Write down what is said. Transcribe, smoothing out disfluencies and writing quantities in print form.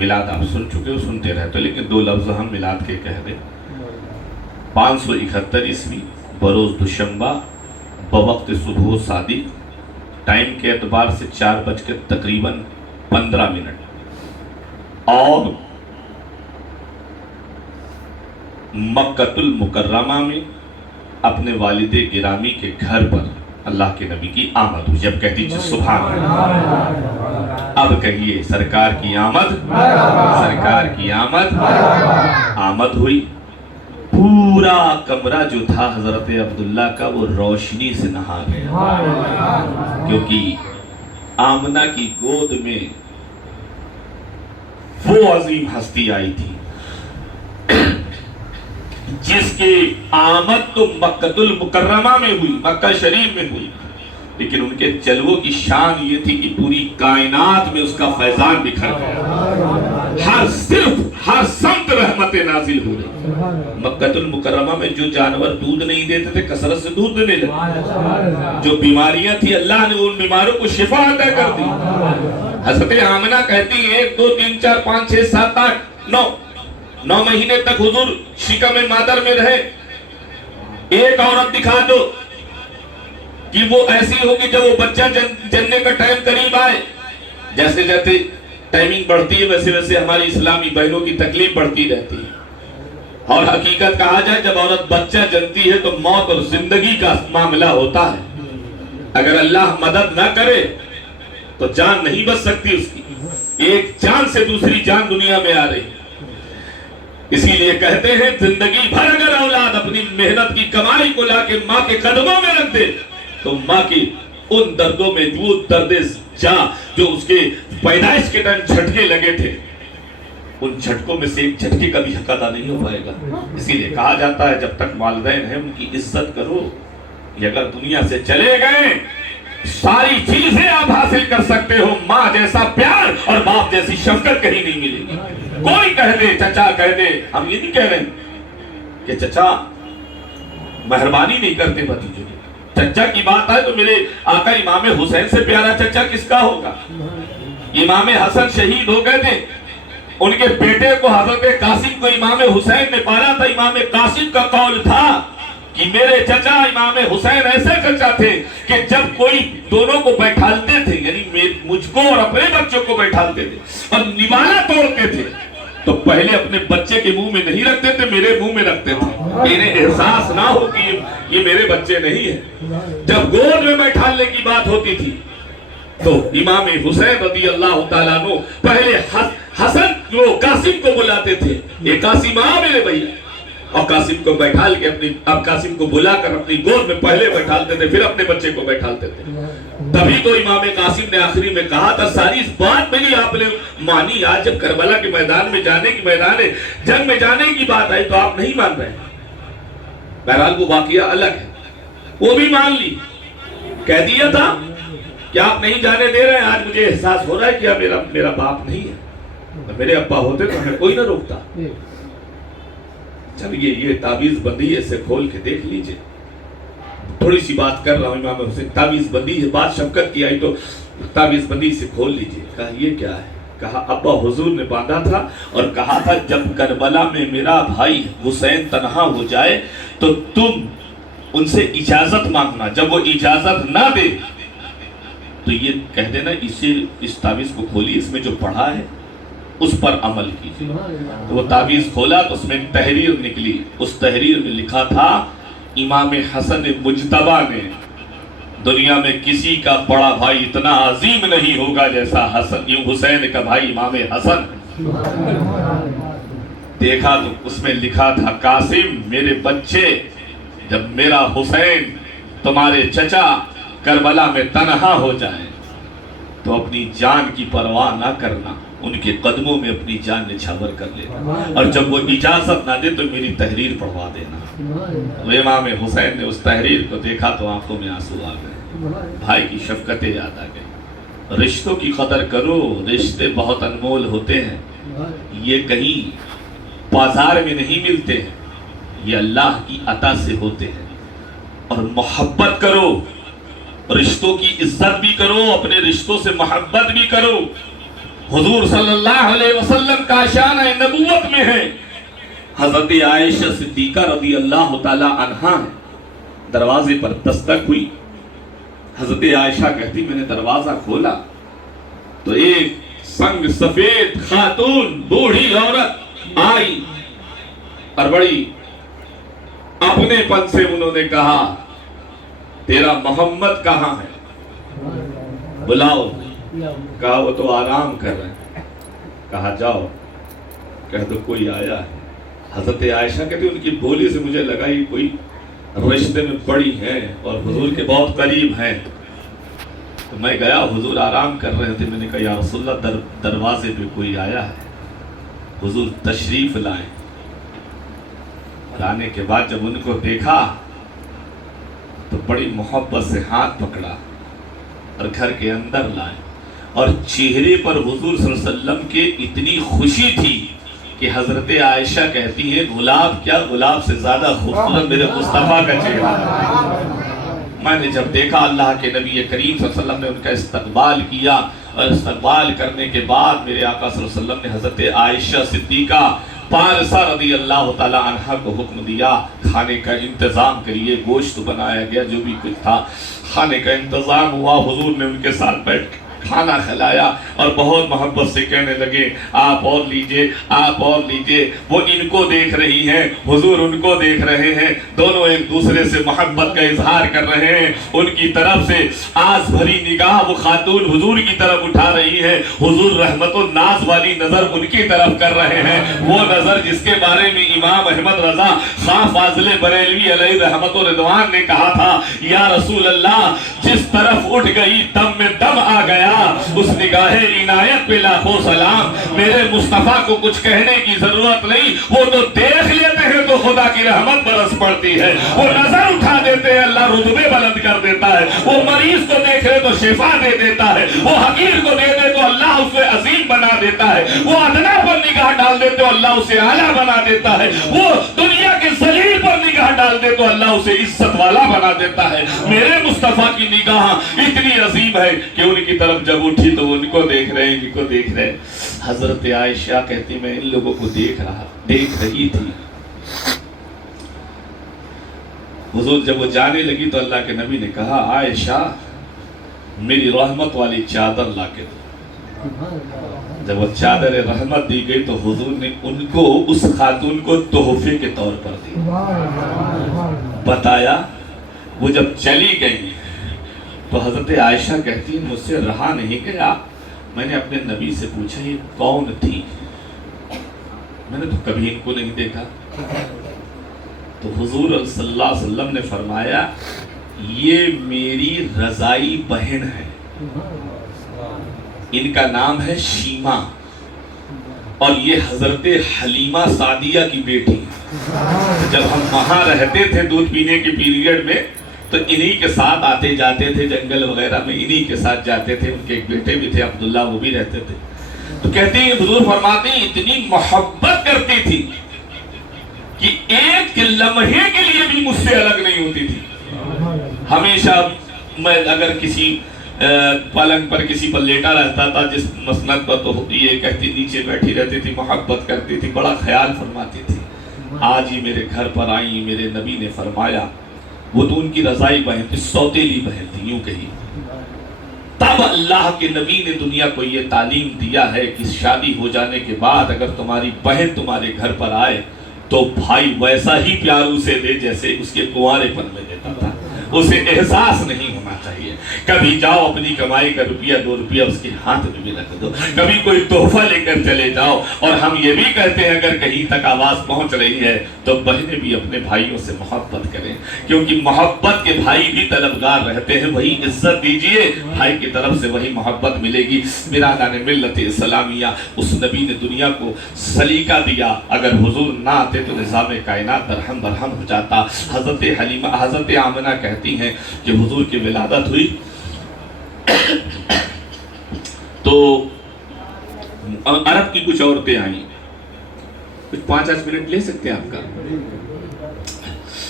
میلاد آپ سن چکے ہو، سنتے رہتے ہو، لیکن 2 لفظ ہم میلاد کے کہہ دیں۔ 571 عیسوی بروز دوشنبہ بوقت صبح صادق، ٹائم کے اعتبار سے 4 بج کے تقریباً 15 منٹ، اور مکۃ المکرمہ میں اپنے والد گرامی کے گھر پر اللہ کے نبی کی آمد ہوئی۔ جب کہتی جی سبحان اللہ، اب کہیے سرکار کی آمد، سرکار کی آمد، آمد ہوئی۔ پورا کمرہ جو تھا حضرت عبداللہ کا وہ روشنی سے نہا گیا، کیونکہ آمنہ کی گود میں وہ عظیم ہستی آئی تھی جس کی آمد تو مکۃ المکرمہ میں ہوئی، مکہ شریف میں ہوئی، لیکن ان کے جلووں کی شان یہ تھی کہ پوری کائنات میں اس کا فیضان بکھر گیا، ہر سمت رحمت نازل ہو رہی۔ مکۃ المکرمہ میں جو جانور دودھ نہیں دیتے تھے کثرت سے دودھ دینے لگے، جو بیماریاں تھی اللہ نے ان بیماروں کو شفا عطا کر دی۔ حضرت آمنہ کہتی ہیں 1 2 3 4 5 6 7 8 9 مہینے تک حضور شکم مادر میں رہے۔ ایک عورت دکھا دو کہ وہ ایسی ہوگی جب وہ بچہ جننے کا ٹائم قریب آئے۔ جیسے جیسے ٹائمنگ بڑھتی ہے ویسے ویسے ہماری اسلامی بہنوں کی تکلیف بڑھتی رہتی ہے، اور حقیقت کہا جائے جب عورت بچہ جنتی ہے تو موت اور زندگی کا معاملہ ہوتا ہے۔ اگر اللہ مدد نہ کرے تو جان نہیں بچ سکتی اس کی، ایک جان سے دوسری جان دنیا میں آ رہی۔ اسی لیے کہتے ہیں زندگی بھر اگر اولاد اپنی محنت کی کمائی کو لا کے ماں کے قدموں میں رکھ دے تو ماں کی ان دردوں میں وہ درد جو اس کے پیدائش کے ٹائم جھٹکے لگے تھے، ان جھٹکوں میں سے ایک جھٹکے کا بھی حق ادا نہیں ہو پائے گا۔ اسی لیے کہا جاتا ہے جب تک والدین ہیں ان کی عزت کرو، یہ اگر دنیا سے چلے گئے ساری چیزیں آپ حاصل کر سکتے ہو، ماں جیسا پیار اور باپ جیسی شفقت کہیں نہیں ملے گی۔ کوئی کہہ دے چچا کہہ دے، ہم یہ نہیں کہہ رہے کہ چچا مہربانی نہیں کرتے بھتیجوں کی، چچا کی بات آئے تو میرے آقا امام حسین سے پیارا چچا کس کا ہوگا؟ امام حسن شہید ہو گئے تھے، ان کے بیٹے کو حضرت قاسم کو امام حسین نے پالا تھا۔ امام قاسم کا قول تھا کہ میرے چچا امام حسین ایسے چچا تھے کہ جب کوئی دونوں کو بیٹھالتے تھے، یعنی مجھ کو اور اپنے بچوں کو بیٹھالتے تھے اور نوالا توڑتے تھے تو پہلے اپنے بچے کے منہ میں نہیں رکھتے تھے، میرے منہ میں رکھتے تھے، انہیں احساس نہ ہو کہ یہ میرے بچے نہیں ہیں۔ جب گود میں بیٹھالنے کی بات ہوتی تھی تو امام حسین رضی اللہ تعالیٰ عنہ پہلے حسن جو قاسم کو بلاتے تھے، یہ قاسم آ میرے بھائی، اور قاسم کو بیٹھال کے اب قاسم کو بلا کر اپنی گود میں پہلے بیٹھالتے تھے، پھر اپنے بچے کو بیٹھالتے تھے۔ تبھی تو امام قاسم نے آخری میں کہا تھا ساری اس بات میں آپ نے مانی، آج جب کربلا کے میدان میں جانے کی میدان جنگ میں جانے کی بات آئی تو آپ نہیں مان رہے۔ بہرحال وہ واقعہ الگ ہے، وہ بھی مان لی، کہہ دیا تھا کہ آپ نہیں جانے دے رہے ہیں۔ آج مجھے احساس ہو رہا ہے کہ میرا باپ نہیں ہے، میرے ابا ہوتے تو ہمیں کوئی نہ روکتا۔ چلیے یہ تعویذ بندی ہے، اسے کھول کے دیکھ لیجئے، تھوڑی سی بات کر رہا ہوں امام حسین، تعویذ بندی ہے، بات شفقت کی آئی تو تعویذ بندی سے کھول لیجئے۔ کہا یہ کیا ہے؟ کہا ابا حضور نے باندھا تھا اور کہا تھا جب کربلا میں میرا بھائی حسین تنہا ہو جائے تو تم ان سے اجازت مانگنا، جب وہ اجازت نہ دے تو یہ کہہ دینا اس تعویذ کو کھولی، اس میں جو پڑھا ہے اس پر عمل کیجئے۔ تو وہ تعویذ کھولا تو اس میں تحریر نکلی، اس تحریر میں لکھا تھا امام حسن مجتبی نے دنیا میں کسی کا بڑا بھائی اتنا عظیم نہیں ہوگا جیسا حسین کا بھائی امام حسن۔ دیکھا تو اس میں لکھا تھا قاسم میرے بچے، جب میرا حسین تمہارے چچا کربلا میں تنہا ہو جائے تو اپنی جان کی پرواہ نہ کرنا، ان کے قدموں میں اپنی جان نچھاور کر لینا، اور جب وہ اجازت نہ دے تو میری تحریر پڑھوا دینا۔ وہ امام حسین نے اس تحریر کو دیکھا تو آنکھوں میں آنسو آ گئے، بھائی کی شفقتیں یاد آ گئی۔ رشتوں کی قدر کرو، رشتے بہت انمول ہوتے ہیں، یہ کہیں بازار میں نہیں ملتے ہیں، یہ اللہ کی عطا سے ہوتے ہیں۔ اور محبت کرو، رشتوں کی عزت بھی کرو، اپنے رشتوں سے محبت بھی کرو۔ حضور صلی اللہ علیہ وسلم کا شان نبوت میں ہے۔ حضرت عائشہ صدیقہ رضی اللہ تعالی عنہا دروازے پر دستک ہوئی۔ حضرت عائشہ کہتی میں نے دروازہ کھولا تو ایک سنگ سفید خاتون بوڑھی عورت آئی اور بڑی اپنے پن سے انہوں نے کہا تیرا محمد کہاں ہے؟ بلاؤ۔ کہا وہ تو آرام کر رہے ہیں۔ کہا جاؤ کہہ دو کوئی آیا ہے۔ حضرت عائشہ کہتی ان کی بولی سے مجھے لگا یہ کوئی رشتے میں بڑی ہیں اور حضور کے بہت قریب ہیں۔ تو میں گیا، حضور آرام کر رہے تھے، میں نے کہا یا رسول اللہ دروازے پہ کوئی آیا ہے۔ حضور تشریف لائیں۔ اور آنے کے بعد جب ان کو دیکھا تو بڑی محبت سے ہاتھ پکڑا اور گھر کے اندر لائے، اور چہرے پر حضور صلی اللہ علیہ وسلم کے اتنی خوشی تھی کہ حضرت عائشہ کہتی ہیں گلاب کیا، گلاب سے زیادہ خوبصورت میرے مصطفیٰ کا چہرہ ہے۔ میں نے جب دیکھا اللہ کے نبی کریم صلی اللہ علیہ وسلم نے ان کا استقبال کیا، اور استقبال کرنے کے بعد میرے آقا صلی اللہ علیہ وسلم نے حضرت عائشہ صدیقہ پارسہ رضی اللہ تعالی عنہ کو حکم دیا کھانے کا انتظام کریے۔ گوشت بنایا گیا، جو بھی کچھ تھا کھانے کا انتظام ہوا۔ حضور نے ان کے ساتھ بیٹھ کھانا کھلایا اور بہت محبت سے کہنے لگے آپ اور لیجئے، آپ اور لیجئے۔ وہ ان کو دیکھ رہی ہیں، حضور ان کو دیکھ رہے ہیں، دونوں ایک دوسرے سے محبت کا اظہار کر رہے ہیں۔ ان کی طرف سے آس بھری نگاہ وہ خاتون حضور کی طرف اٹھا رہی ہے، حضور رحمت و ناز والی نظر ان کی طرف کر رہے ہیں، وہ نظر جس کے بارے میں امام احمد رضا خان فاضل بریلوی علیہ رحمت و رضوان نے کہا تھا یا رسول اللہ جس طرف اٹھ گئی دم میں دم آ گیا، اس نگاہ عنایت پہ لاکھوں سلام۔ میرے مصطفیٰ کو کچھ کہنے کی ضرورت نہیں، وہ تو دیکھ لیتے ہیں تو خدا کی رحمت برس پڑتی ہے، وہ نظر اٹھا دیتے ہیں اللہ رتبے بلند کر دیتا ہے، وہ مریض کو دیکھ لے تو شفا دے دیتا ہے، وہ حقیر کو دے دے تو اللہ اسے عظیم بنا دیتا ہے، وہ ادنا پر نگاہ ڈال دے تو اللہ اسے اعلیٰ بنا دیتا ہے، وہ دنیا کے ذلیل پر نگاہ ڈال دے تو اللہ اسے عزت والا بنا دیتا ہے۔ میرے مصطفیٰ کی نگاہ اتنی عظیم ہے کہ ان کی طرف جب اٹھی تو ان کو دیکھ رہے ہیں، ان کو دیکھ رہے ہیں۔ حضرت عائشہ کہتی میں ان لوگوں کو دیکھ رہی تھی۔ حضور جب وہ جانے لگی تو اللہ کے نبی نے کہا عائشہ میری رحمت والی چادر لا کے دو۔ جب وہ چادر رحمت دی گئی تو حضور نے ان کو اس خاتون کو تحفے کے طور پر دی۔ بتایا وہ جب چلی گئی تو حضرت عائشہ کہتی مجھ سے رہا نہیں گیا، میں نے اپنے نبی سے پوچھا یہ کون تھی، میں نے تو کبھی ان کو نہیں دیکھا۔ تو حضور صلی اللہ علیہ وسلم نے فرمایا یہ میری رضائی بہن ہے، ان کا نام ہے شیمہ، اور یہ حضرت حلیمہ سعدیہ کی بیٹی ہے۔ جب ہم وہاں رہتے تھے دودھ پینے کے پیریڈ میں تو انہی کے ساتھ آتے جاتے تھے، جنگل وغیرہ میں انہی کے ساتھ جاتے تھے، ان کے ایک بیٹے بھی تھے عبداللہ، وہ بھی رہتے تھے۔ تو کہتے ہیں حضور فرماتے ہیں اتنی محبت کرتی تھی کہ ایک لمحے کے لیے بھی مجھ سے الگ نہیں ہوتی تھی۔ ہمیشہ میں اگر کسی پلنگ پر کسی پر لیٹا رہتا تھا جس مسند پر تو یہ کہتی نیچے بیٹھی رہتی تھی، محبت کرتی تھی، بڑا خیال فرماتی تھی۔ آج ہی میرے گھر پر آئی، میرے نبی نے فرمایا وہ تو ان کی رضائی بہن تھی، سوتیلی بہن تھی یوں کہی۔ تب اللہ کے نبی نے دنیا کو یہ تعلیم دیا ہے کہ شادی ہو جانے کے بعد اگر تمہاری بہن تمہارے گھر پر آئے تو بھائی ویسا ہی پیار اسے دے جیسے اس کے کنوارے پن میں دیتا تھا، اسے احساس نہیں ہونا چاہیے۔ کبھی جاؤ اپنی کمائی کا روپیہ 2 روپیہ اس کے ہاتھ میں بھی رکھ دو، کبھی کوئی تحفہ لے کر چلے جاؤ۔ اور ہم یہ بھی کہتے ہیں اگر کہیں تک آواز پہنچ رہی ہے تو بہنیں بھی اپنے بھائیوں سے محبت کریں، کیونکہ محبت کے بھائی بھی طلبگار رہتے ہیں، وہی عزت دیجئے بھائی کی طرف سے وہی محبت ملے گی۔ برادران ملت اسلامیہ اس نبی نے دنیا کو سلیقہ دیا، اگر حضور نہ آتے تو نظام کائنات درہم برہم ہو جاتا۔ حضرت آمنہ کہتی ہیں کہ حضور کی ولادت ہوئی تو عرب کی کچھ عورتیں آئیں، کچھ 5-8 منٹ لے سکتے ہیں آپ کا؟